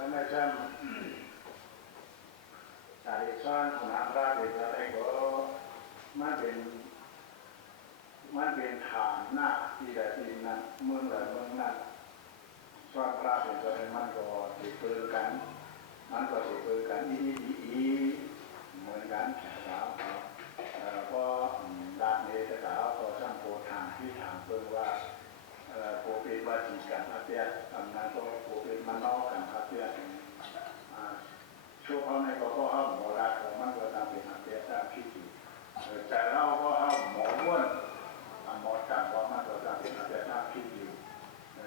Karena jam tarisan menabrak di sana ituมันเป็นฐานหน้าที่ใดที่นั้นเมืองใดเมืองนั้นสอนพระเป็นตัวมันก็ติดปืนกันอีเหมือนกันสาวก็ดาบเนตสาวก็ช่างโพธางที่ถามเพิ่งว่าโพเป็นวาจีกันอาเปียตำนานก็โพเป็นมันนอกกันอาเปียช่วงเขาในก็เขาหมอรักของมันก็ตามเป็นอาเปียตามพิจิแต่เราก็เขาหมอม้วนหมอจังว่ามันก็ตามเป็นอาเปียตามพิจิ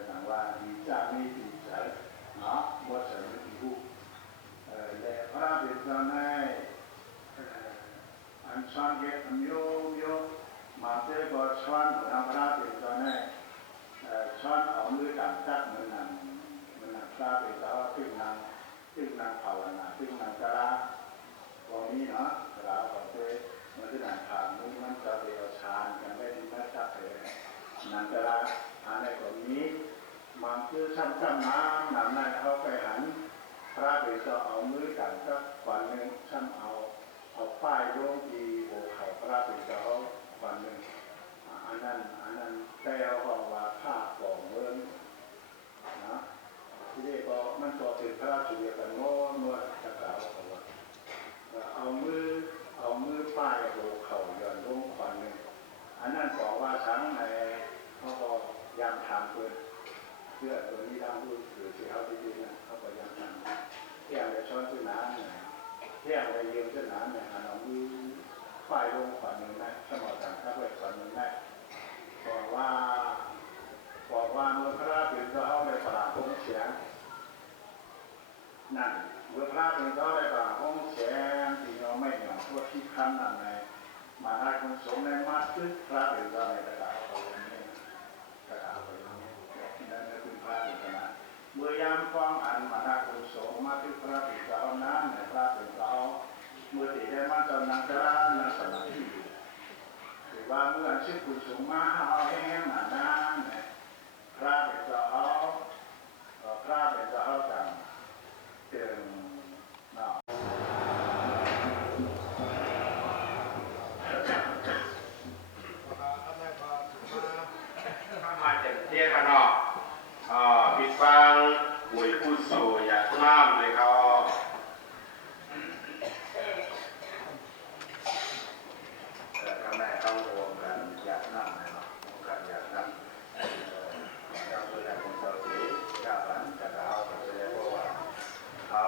ต่างว่าดีจ้ามีดีใจเนาะมัวเสริมที่ผู้และพระเป็นเจ้าในอันสอนเก็บโยมาเจอก็สอนทำพระเป็นเจ้าในสอนเอามือต่างจักมันนั่งพระเป็นเจ้าตึ้งนางภาวนาตึ้งนางกระตรงนี้เนาะกระของเจ้มันจะนางผ่านมือมันจะเดียวชานกันได้ดีมากจักเลยนางกระอะไรแบบนี้มันคือซ้ำน้ำนั่นเขาไปหันพระเป็นเจ้าเอามือต่างจักวันหนึ่งซ้ำเอาป้ายโยงที่โบเขาพระเป็นเจ้าวันหนึ่งอันนั้นแต่เราบอกว่าภาพของเมืองนะที่นี่ก็มันก็เป็นพระราชเดียวกันโน้นวดตะกาวเขาว่าเอามือป้ายโบเขาย้อนลงวันหนึ่งอันนั้นบอกว่าทั้งในเขาก็ยามทำเพื่อตัวนี้ทำรู้หรือที่เขาที่ดีนะเขาก็ยามทำเที่ยงไปช้อนขึ้นน้ำเนี่ยเที่ยงไปยืมขึ้นน้ำเนี่ยเอามือป้ายลงวันหนึ่งได้สมอต่างถ้าไปวันหนึ่งได้บอกว่าเมื่อพระเป็นเจ้าในปราบองค์เสียงนั่นเมื่อพระเป็นเจ้าในปราบองค์เสียงที่เราไม่ยอมพวกที่ขั้นนั่นในมาได้คนสงในมาตึ๊กพระเป็นเจ้าในกระดาษเขาอย่างนี้กระดาษเขาอย่างนี้นั่นคือพระเป็นเจ้านะเมื่อยามฟังอันมาได้คนสงมาตึ๊กพระเป็นเจ้านั้นในพระเป็นเจ้าเมื่อติได้มาเจ้านักกระดาษนักสมาธิหรือว่าเมื่อชื่อคุณสงมาเอาแห้งมานั้นพระเป็นเจ้าจังเตือนเนาะมาจากเที่ยงกันเนาะปิดฟังหวยพูดโซอยากน้ำเลยเขาทำไมเขารวมกันอยากนั่งเนาะรวมกันอยากนั่งเราตัวอย่างของเราที่ยากหลังจากเราจะเรียกว่าเขา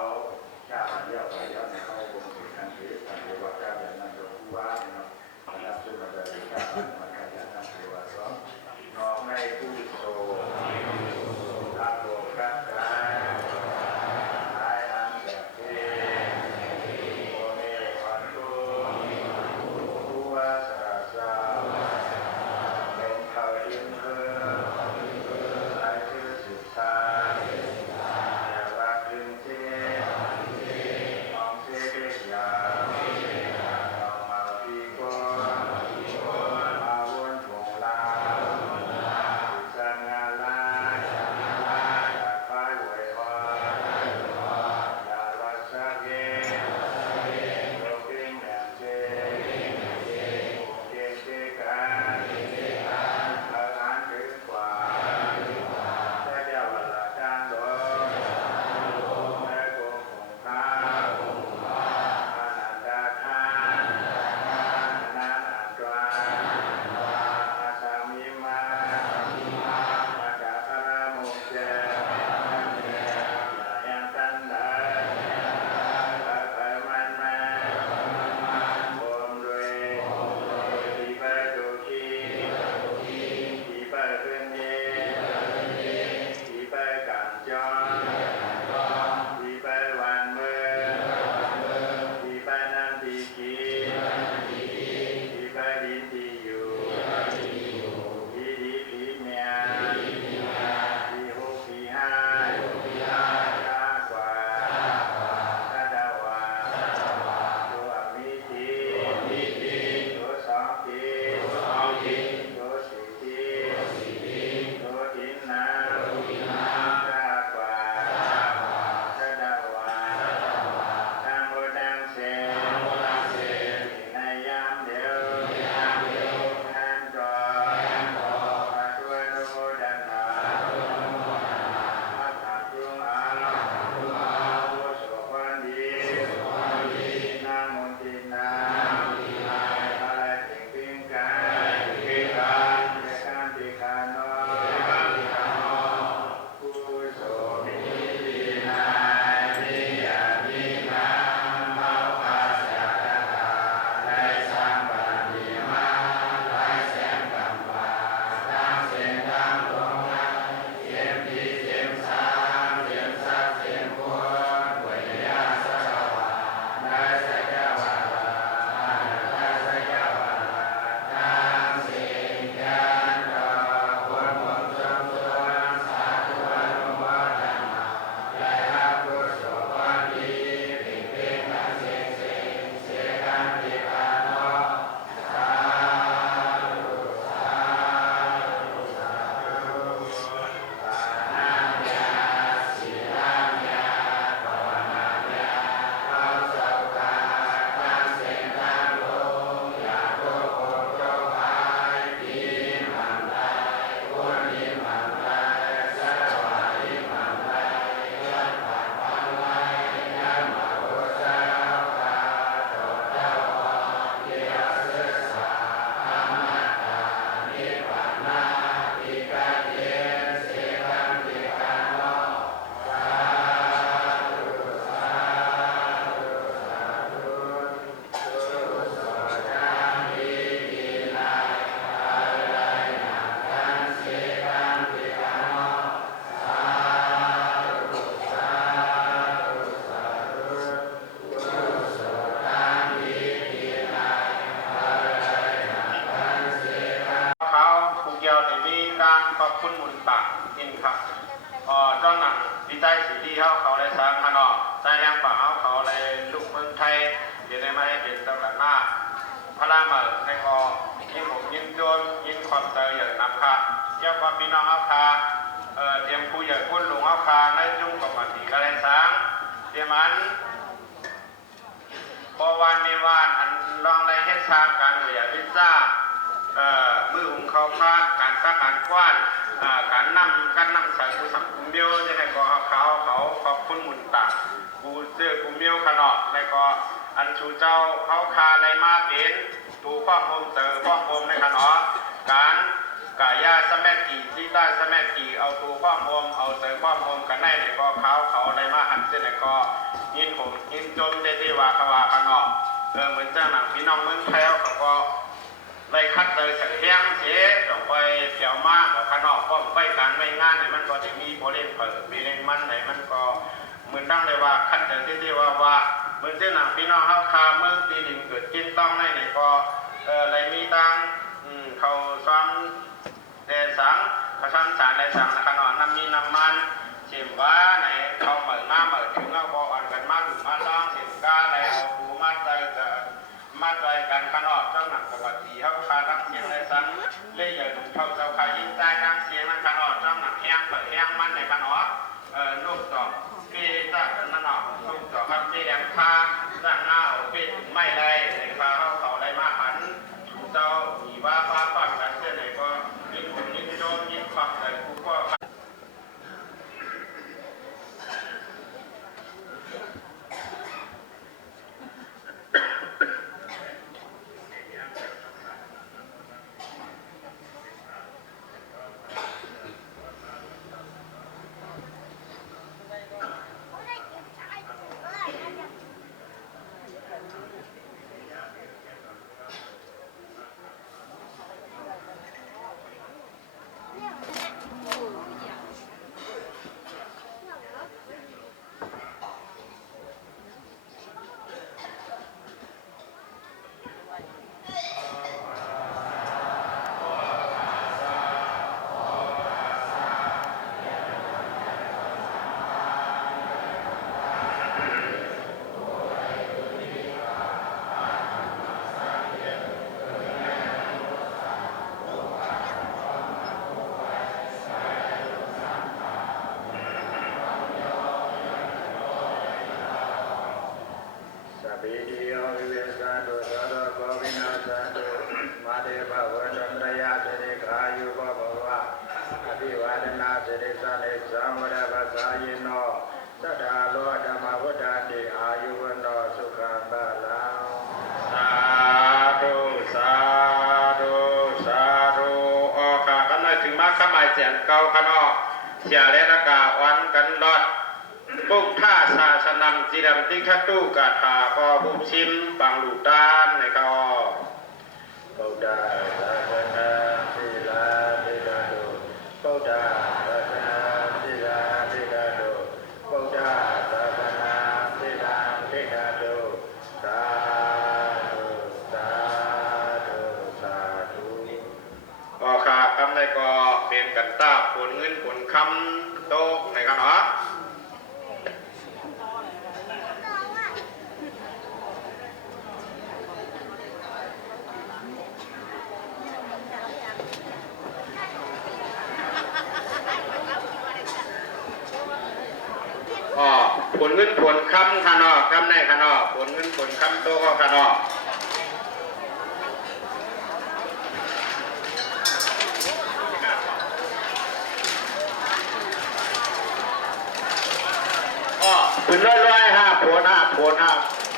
ไม่ให้เป็นตำรวจมาพระรามในกอยิงผมยิงโจมยิงความเตยอย่างนับค่ะเจ้าความพี่น้องเอาคาเตรียมผู้ใหญ่คุณหลวงเอาคาในจุ่มกับมาตีกระไรสังเตรียมอันพอวันมีวานอันลองไรเฮ็ดสร้างการเหลี่ยพิซซ่ามือหุงข้าวผ้าการซักการกวาดการนำใส่ผู้สังกุมเมียวจะได้ก็เขาขอบคุณมุนตากูเสื้อกุมเมียวขนอดแล้วก็อันชูเจ้าเขาคาอะไรมาเป็นตูข้อมูลเตอข้อมูลในขนอดการกายาสแมกกีที่ใต้สแมกกีเอาตูข้อมูลเอาเตอข้อมูลกันได้ในก็เขาอะไรมาหันเส้นในก็ยินผมยินจมได้ที่ว่าเขาว่าขนอดเหมือนเจ้าหนังพี่น้องเมืองแถวเขาก็ได้คัดเลยสักแห้งเสียต้องไปเที่ยวมากกับขนอกก็ไปการไม่งานไหนมันก็จะมีโปรเล่นเปิดมีเล่นมันไหนมันก็เหมือนตั้งเลยว่าคัดเลยที่ว่าเหมือนเจ้าหนังพี่น้องเขาคาเมืองตีดินเกิดกินต้องไหนก็อะไรมีตังเขาซ้ำแต่สังเขาซ้ำสารในสังขนอน้ำมีน้ำมันเสียมว่าไหนเขาเหมือนมาเหมือนถึงเอาบออ่อนกันมาถึงมาล้างเสียมก้าอะไรเอาปูมาใจมาใจกันขนอเจ้าหนังปกติเขาคาดังเสียงในสังเล่ยอย่างเขาเจ้าคายิงใจดังเสียงนั่นขนอเจ้าหนังแห้งเปิดแห้งมันในขนอลูกต่อเกจ้ากันนั่นหนอลูกต่อครับเกแดงคาจ้างหน้าเอาเป็ดไม่ได้ในคาเขาอะไรมาหันเจ้ามีว่าฟ้าฟังกันเส้นไหนก็ยิงผมยิงโจมยิงความใส่กูก็วิธีโยวิเวสันตุสัตว์โควินาสันตุมาเดภวะจันทรยาสิริขายุภภวะอภิวาทนาสิริสนิสังวรภาษายโนสัทธาโลธรรมวุฒาติอายุวันโนสุขังบาลังสาธุสาธุสาธุออกขากันหน่อยถึงมาขมายเสียงเก่าขนอเสียเลนกาวันกันรอดบุกท่าศาสนังจีดำติขัตุกาถาก็บุกชิมบังลูกตานในก็ปุถะศาสนาศิลาธิกาโตปุถะศาสนาศิลาธิกาโตปุถะศาสนาศิลาธิกาโตสาธุสาธุสาธุก็ขากำในก็เป็นกันตาผลเงินผลคำโตในกันเนาะผลเงินผลคำขนอคำในขนอผลเงินผลคำโตก็ขนอผลร้อยๆ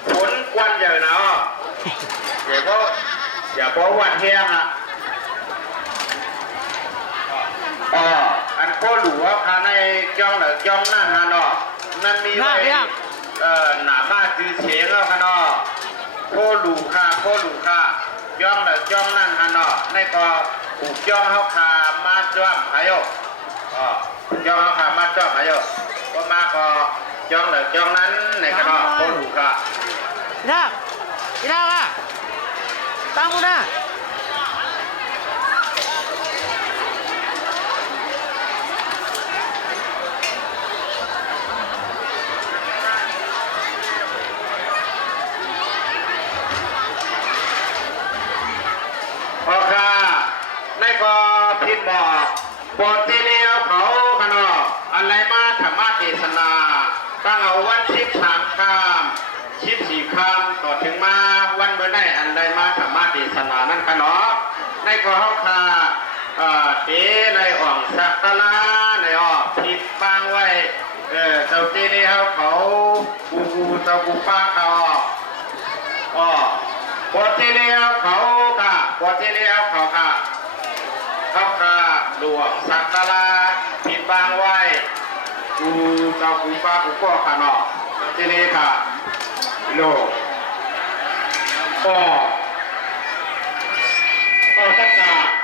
ผลกวนใหญ่เนาะอย่าเพราะวันเที่ยงอันโคหลัวค่ะในจ้องหรือจ้องนั่นฮะเนาะนั่นมีไว้หนาบ้าจื้อเฉียงแล้วค่ะเนาะโคหลูค่ะจ้องหรือจ้องนั่นฮะเนาะในก็ผูกจ้องเขาขามาจ้อมหายจ้องเขาขามาจ้อมหายก็มาก็จ้องหรือจ้องนั้นในค่ะเนาะโคหลูค่ะอีน่าว่ะตั้งกูนะ บอกปอดที่เลี้ยวเขาขนออะไรมาธรรมะเทศนาตั้งเอาวัน13 ค่ำ14 ค่ำต่อถึงมาวันเมื่อได้อันใดมาธรรมะเทศนานั่นขนอในกอเขาคาเตในอ่องสักตะลาในอ่อผิดปางไว้เจ้าที่เลี้ยวเขากูเจ้ากูป้าเขาปอดที่เลี้ยวเขาค่ะปอดที่เลี้ยวเขาค่ะเขาค่ะหลวงสักตะลาผิดบางไว้กูเจ้ากูป้ากูก็ค่ะเนาะที่นี่ค่ะโล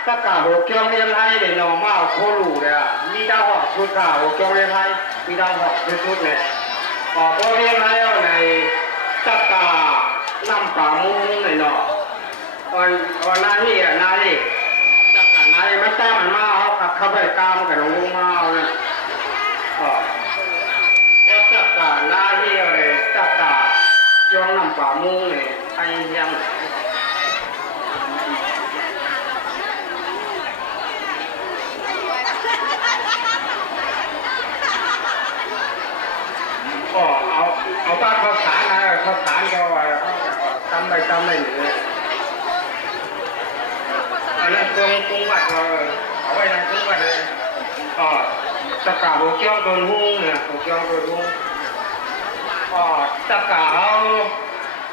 tất cả hồ kiong liên hay để nó mau khô lủ đấy à mi đang học suốt cả hồ kiong liên hay mi đang học suốt này có liên hay này tất cả năm cả môn này nọ còn na đi tất cả na đi mấy ta mà mau khắp về cam cái nó ngung mau này tất cả na đi này tất cả trong năm cả môn này anh emเอาป้าข้าวสารนะข้าวสารก็ว่าทำไปหนึ่งเลยอันนั้นกุ้งวัดเอาไว้ในกุ้งวัดเลยตะกาหัวเกี้ยวโดนหุ้งเนี่ยหัวเกี้ยวโดนหุ้งตะกาเขา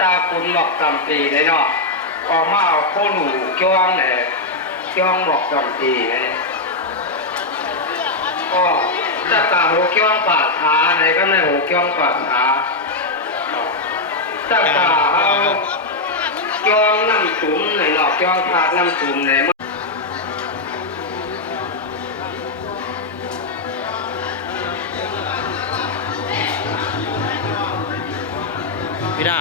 ตาคุณหลอกจำปีเลยเนาะมาเอาโคหนูจ้องเนี่ยจ้องหลอกจำปีเนี่ยtất cả hồ kiong bát thá này cái này hồ kiong bát thá tất cả kiong 5 túm này nọ kiong thá 5 túm nàyพี่ดา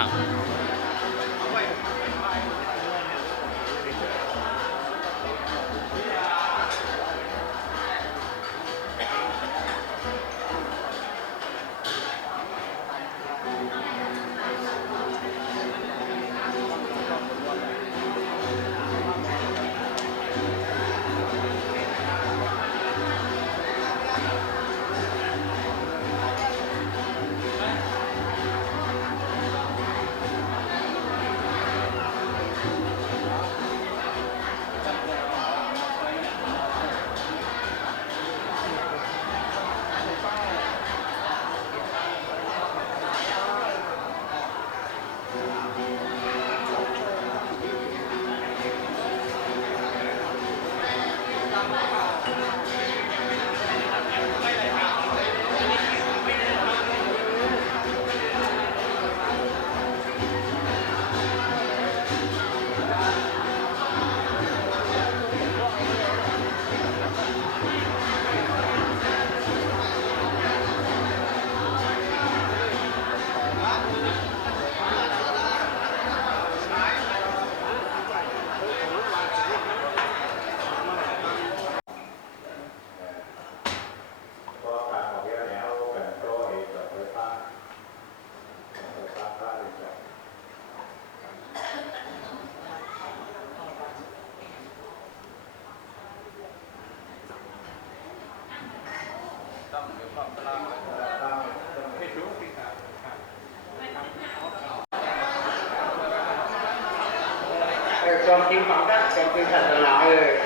trong tiếng bằng đất trong tiếng thật là ơi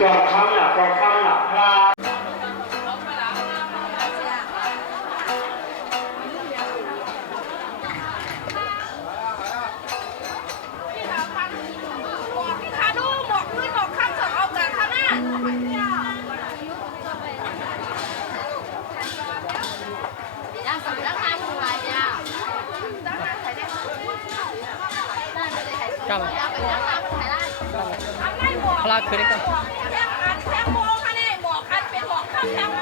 cho khăn là pha Cầm Pla คืนนี้ก่อน แทงโมค่ะนี่หมอกอันเป็นหมอกข้ามแทง